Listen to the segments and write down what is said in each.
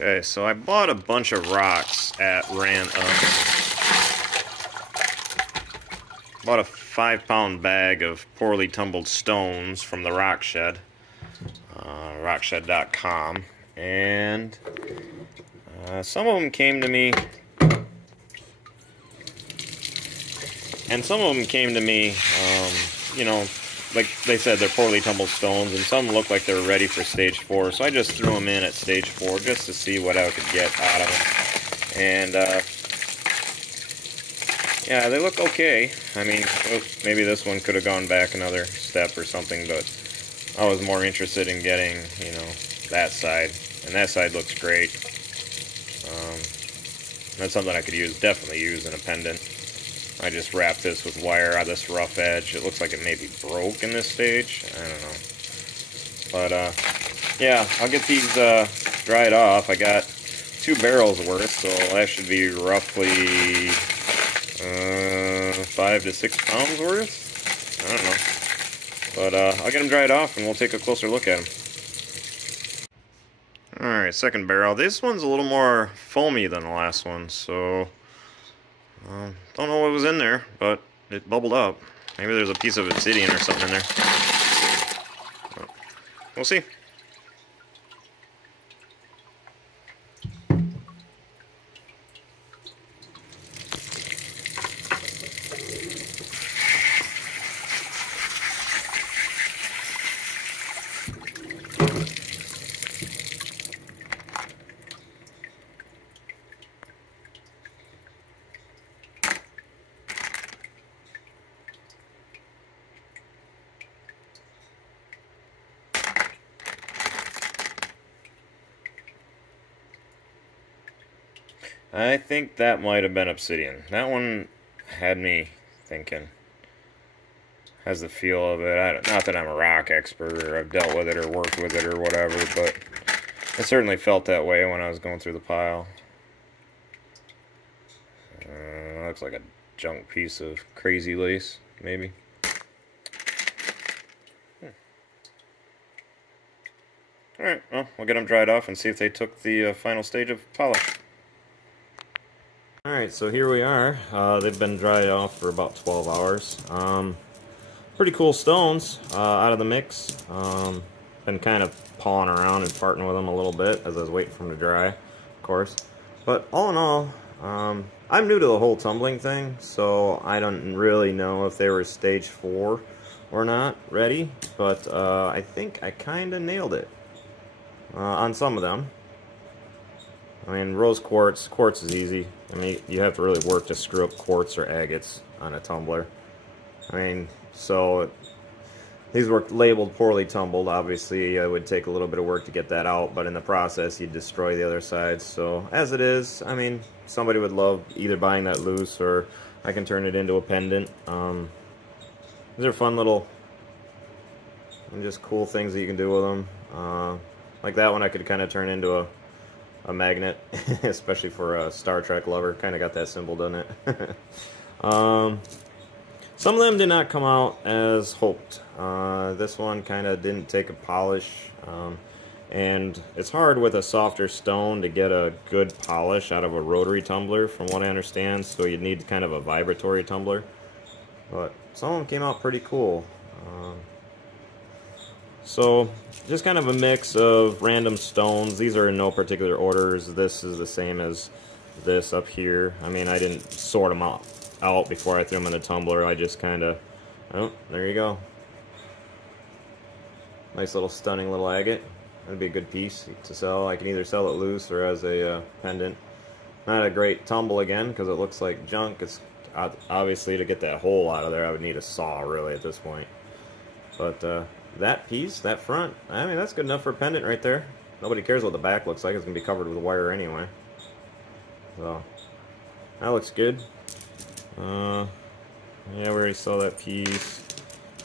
Okay, so I bought a bunch of rocks at bought a 5-pound bag of poorly tumbled stones from the rock shed, rockshed.com, and some of them came to me, you know, like they said, they're poorly tumbled stones, and some look like they're ready for stage 4, so I just threw them in at stage 4 just to see what I could get out of them. And yeah, they look okay. I mean, maybe this one could have gone back another step or something, but I was more interested in getting, you know, that side, and that side looks great. That's something I could definitely use in a pendant. I just wrapped this with wire on this rough edge. It looks like it may be broke in this stage. I don't know. But, yeah, I'll get these dried off. I got 2 barrels worth, so that should be roughly 5 to 6 pounds worth. I don't know. But I'll get them dried off, and we'll take a closer look at them. Alright, second barrel. This one's a little more foamy than the last one, so don't know what was in there, but it bubbled up. Maybe there's a piece of obsidian or something in there. We'll see. I think that might have been obsidian. That one had me thinking. Has the feel of it. Not that I'm a rock expert or I've dealt with it or worked with it or whatever, but it certainly felt that way when I was going through the pile. Looks like a junk piece of crazy lace, maybe. Alright, well, we'll get them dried off and see if they took the final stage of polish. Alright, so here we are. They've been dried off for about 12 hours. Pretty cool stones out of the mix. Been kind of pawing around and farting with them a little bit as I was waiting for them to dry, of course. But all in all, I'm new to the whole tumbling thing, so I don't really know if they were stage 4 or not ready, but I think I kind of nailed it on some of them. I mean, rose quartz is easy. I mean, you have to really work to screw up quartz or agates on a tumbler. I mean, so these were labeled poorly tumbled. Obviously, it would take a little bit of work to get that out, but in the process, you'd destroy the other side. So, as it is, I mean, somebody would love either buying that loose or I can turn it into a pendant. These are fun little and just cool things that you can do with them. Like that one I could kind of turn into a magnet, especially for a Star Trek lover. Kind of got that symbol, doesn't it? Some of them did not come out as hoped. This one kind of didn't take a polish, and it's hard with a softer stone to get a good polish out of a rotary tumbler, from what I understand, so you'd need kind of a vibratory tumbler. But some of them came out pretty cool. So, just kind of a mix of random stones. These are in no particular orders. This is the same as this up here. I mean, I didn't sort them out before I threw them in the tumbler. I just kind of, oh, there you go. Nice little stunning little agate. That'd be a good piece to sell. I can either sell it loose or as a pendant. Not a great tumble again because it looks like junk. It's obviously, to get that hole out of there, I would need a saw really at this point. But that piece, that front, I mean, that's good enough for a pendant right there. Nobody cares what the back looks like. It's going to be covered with wire anyway. So, that looks good. Yeah, we already saw that piece.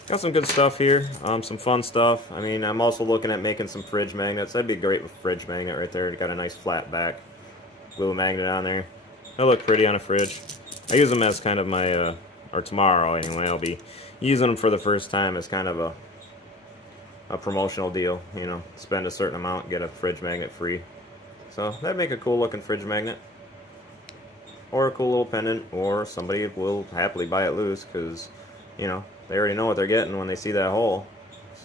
Got some good stuff here. Some fun stuff. I mean, I'm also looking at making some fridge magnets. That'd be great with fridge magnet right there. Got a nice flat back. Glue a magnet on there. They'll look pretty on a fridge. I use them as kind of my, or tomorrow anyway, I'll be using them for the first time as kind of a promotional deal, you know, spend a certain amount, get a fridge magnet free. So that'd make a cool looking fridge magnet. Or a cool little pendant, or somebody will happily buy it loose because, you know, they already know what they're getting when they see that hole.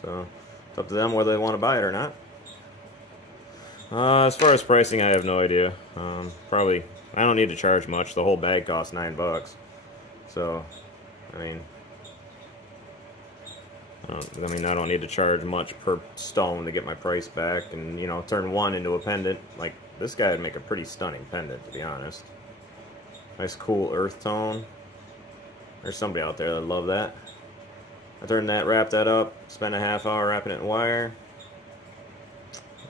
So it's up to them whether they want to buy it or not. As far as pricing, I have no idea. Probably, I don't need to charge much. The whole bag costs $9. So, I mean, I don't need to charge much per stone to get my price back, and, you know, turn one into a pendant. Like, this guy would make a pretty stunning pendant, to be honest. Nice cool earth tone. There's somebody out there that would love that. I turned that, wrapped that up, spent a half hour wrapping it in wire.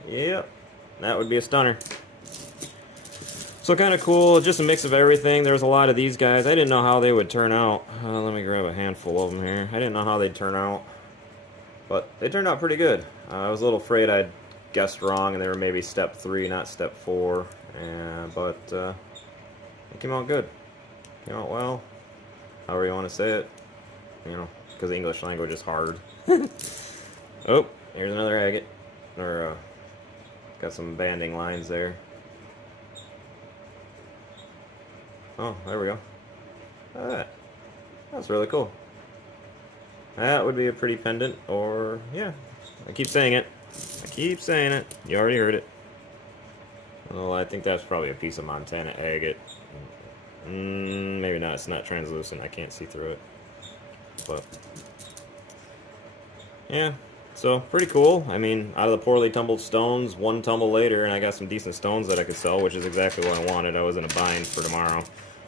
Yep, that would be a stunner. So kind of cool, just a mix of everything. There was a lot of these guys. I didn't know how they would turn out. Let me grab a handful of them here. I didn't know how they'd turn out, but they turned out pretty good. I was a little afraid I'd guessed wrong and they were maybe step 3, not step 4. But it came out good. Came out well, however you want to say it. You know, because the English language is hard. Oh, here's another agate. Or, got some banding lines there. Oh, there we go. That's really cool. That would be a pretty pendant, or, yeah. I keep saying it. I keep saying it. You already heard it. Well, I think that's probably a piece of Montana agate. Maybe not. It's not translucent. I can't see through it. But, yeah. So, pretty cool. I mean, out of the poorly tumbled stones, one tumble later, and I got some decent stones that I could sell, which is exactly what I wanted. I was in a bind for tomorrow.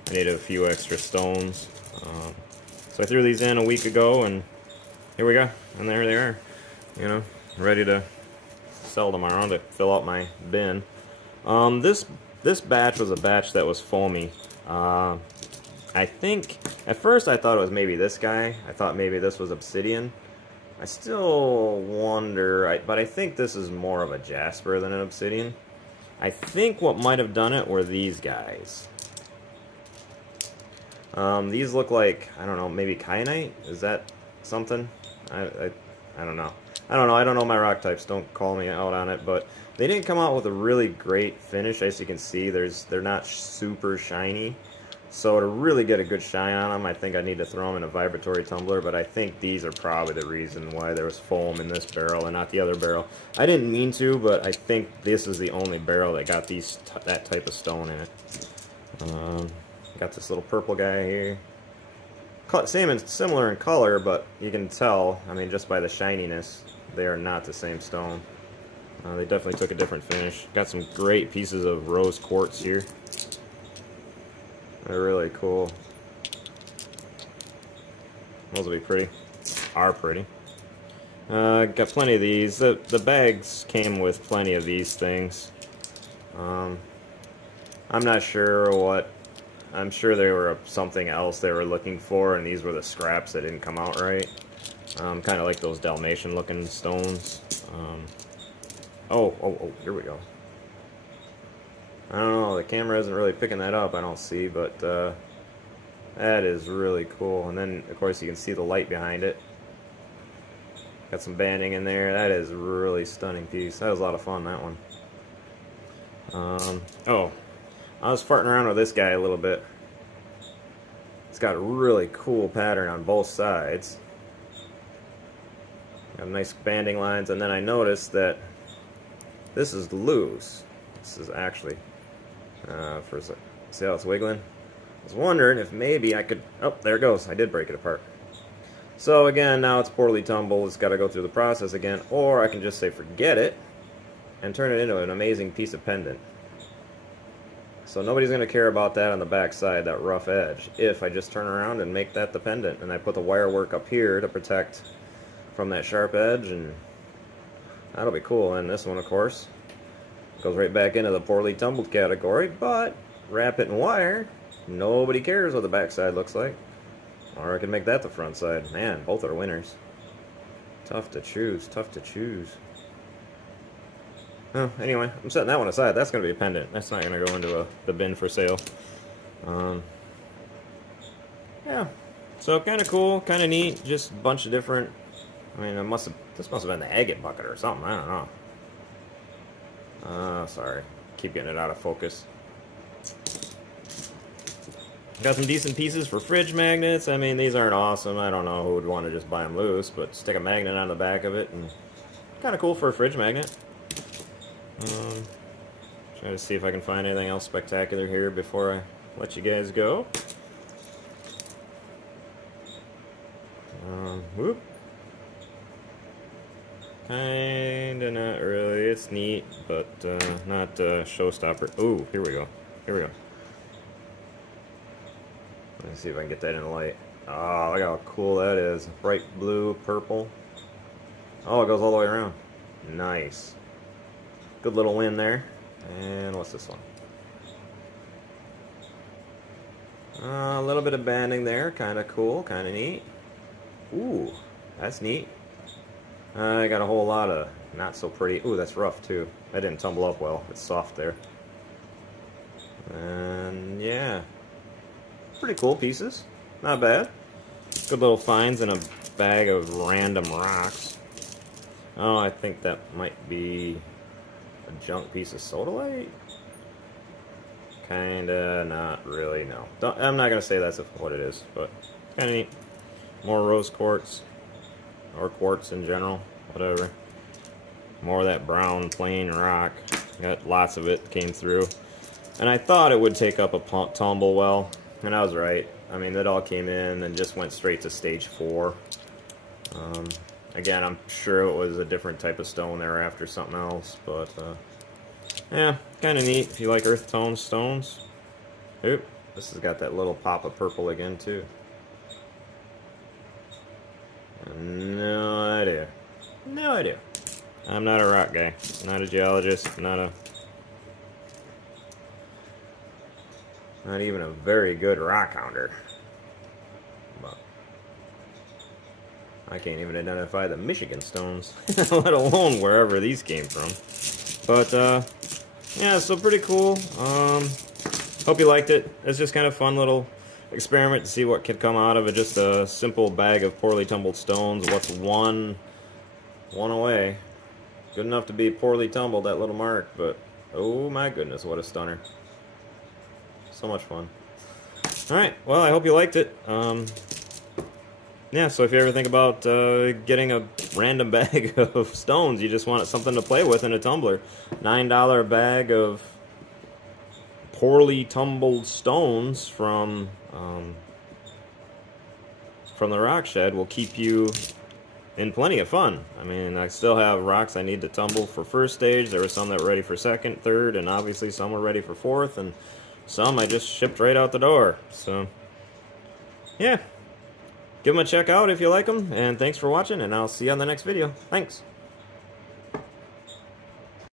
I needed a few extra stones. So I threw these in a week ago, and here we go. And there they are. You know, ready to sell tomorrow to fill out my bin. This batch was a batch that was foamy. I think, at first I thought it was maybe this guy. I thought maybe this was obsidian. I still wonder, but I think this is more of a jasper than an obsidian. I think what might have done it were these guys. These look like, I don't know, maybe kyanite? Is that something? I don't know. I don't know my rock types, don't call me out on it, but they didn't come out with a really great finish. As you can see, they're not super shiny. So to really get a good shine on them, I think I need to throw them in a vibratory tumbler, but I think these are probably the reason why there was foam in this barrel and not the other barrel. I didn't mean to, but I think this is the only barrel that got that type of stone in it. Got this little purple guy here. Similar in color, but you can tell, I mean, just by the shininess, they are not the same stone. They definitely took a different finish. Got some great pieces of rose quartz here. They're really cool. Those will be pretty. Are pretty. Got plenty of these. The bags came with plenty of these things. I'm not sure what. I'm sure they were something else they were looking for, and these were the scraps that didn't come out right. Kind of like those Dalmatian looking stones. Oh, here we go. I don't know, the camera isn't really picking that up, I don't see, but that is really cool. And then, of course, you can see the light behind it. Got some banding in there. That is a really stunning piece. That was a lot of fun, that one. Oh, I was farting around with this guy a little bit. It's got a really cool pattern on both sides. Got nice banding lines, and then I noticed that this is loose. This is actually, see how it's wiggling? I was wondering if maybe I could, oh, there it goes. I did break it apart. So again, now it's poorly tumbled. It's got to go through the process again, or I can just say forget it and turn it into an amazing piece of pendant. So nobody's going to care about that on the back side, that rough edge, if I just turn around and make that the pendant. And I put the wire work up here to protect from that sharp edge, and that'll be cool. And this one, of course, goes right back into the poorly tumbled category, but wrap it in wire, nobody cares what the back side looks like. Or I can make that the front side. Man, both are winners. Tough to choose, tough to choose. Oh, anyway, I'm setting that one aside. That's going to be a pendant. That's not going to go into the bin for sale. Yeah, so kind of cool, kind of neat. Just a bunch of different. I mean, this must have been the agate bucket or something. I don't know. Sorry, keep getting it out of focus. Got some decent pieces for fridge magnets. I mean, these aren't awesome. I don't know who would want to just buy them loose, but stick a magnet on the back of it, and kind of cool for a fridge magnet. Try to see if I can find anything else spectacular here before I let you guys go. Whoop. Kinda not really. It's neat, but not a showstopper. Ooh, here we go. Here we go. Let me see if I can get that in the light. Oh, look how cool that is. Bright blue, purple. Oh, it goes all the way around. Nice. Good little win there. And what's this one? A little bit of banding there. Kind of cool, kind of neat. Ooh, that's neat. I got a whole lot of not so pretty. Ooh, that's rough too. That didn't tumble up well. It's soft there. And yeah, pretty cool pieces. Not bad. Good little finds in a bag of random rocks. Oh, I think that might be a junk piece of sodalite. Kinda, not really, no. I'm not gonna say that's what it is, but kinda neat. More rose quartz, or quartz in general, whatever. More of that brown plain rock. Got lots of it came through. And I thought it would take up a tumble well, and I was right. I mean, it all came in and just went straight to stage 4. Again, I'm sure it was a different type of stone they were after, something else, but yeah, kind of neat if you like earth tone stones. Oop, this has got that little pop of purple again too. No idea. No idea. I'm not a rock guy. Not a geologist. Not even a very good rock hounder. But I can't even identify the Michigan stones, let alone wherever these came from. But yeah, so pretty cool. Hope you liked it. It's just kind of fun little experiment to see what could come out of it. Just a simple bag of poorly tumbled stones. What's one away? Good enough to be poorly tumbled, that little mark, but oh my goodness, what a stunner. So much fun. Alright, well, I hope you liked it. Yeah, so if you ever think about getting a random bag of stones, you just want something to play with in a tumbler, $9 bag of poorly tumbled stones from the rock shed will keep you in plenty of fun. I mean, I still have rocks I need to tumble for first stage. There were some that were ready for second, third, and obviously some were ready for fourth, and some I just shipped right out the door. So yeah, give them a check out if you like them, and thanks for watching, and I'll see you on the next video. Thanks.